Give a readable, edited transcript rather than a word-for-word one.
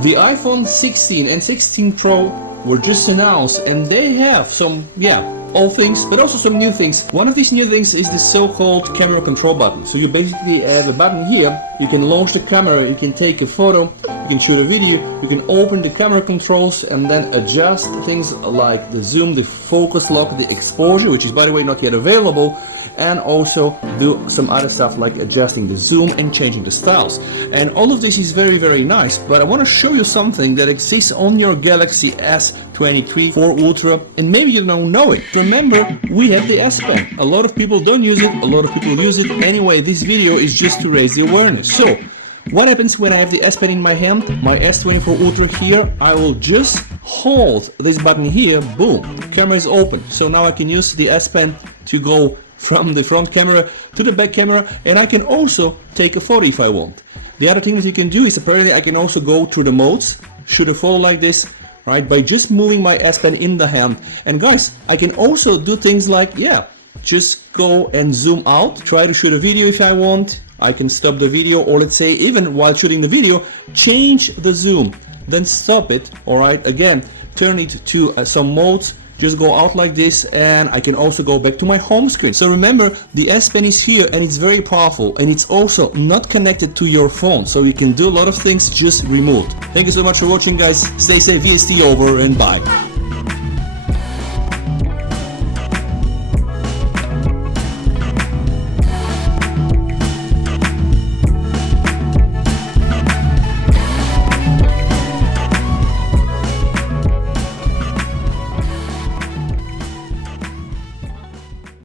The iPhone 16 and 16 Pro were just announced, and they have some, old things, but also some new things. One of these new things is the so-called camera control button. So you basically have a button here, you can launch the camera, you can take a photo, you can shoot a video, you can open the camera controls and then adjust things like the zoom, the focus lock, the exposure, which is by the way not yet available, and also do some other stuff like adjusting the zoom and changing the styles. And all of this is very, very nice, but I want to show you something that exists on your Galaxy S23 4 Ultra, and maybe you don't know it. Remember, we have the S Pen. A lot of people don't use it, a lot of people use it. Anyway, this video is just to raise the awareness. So, what happens when I have the S Pen in my hand, my S24 Ultra here? I will just hold this button here, boom, camera is open. So now I can use the S Pen to go from the front camera to the back camera, and I can also take a photo if I want. The other thing that you can do is apparently I can also go through the modes, shoot a photo like this, right, by just moving my S Pen in the hand. And guys, I can also do things like, just go and zoom out, try to shoot a video if I want. I can stop the video, or let's say even while shooting the video, change the zoom, then stop it, alright, again, turn it to some modes, just go out like this, and I can also go back to my home screen. So remember, the S Pen is here and it's very powerful, and it's also not connected to your phone, so you can do a lot of things just remote. Thank you so much for watching, guys. Stay safe, VST over, and bye.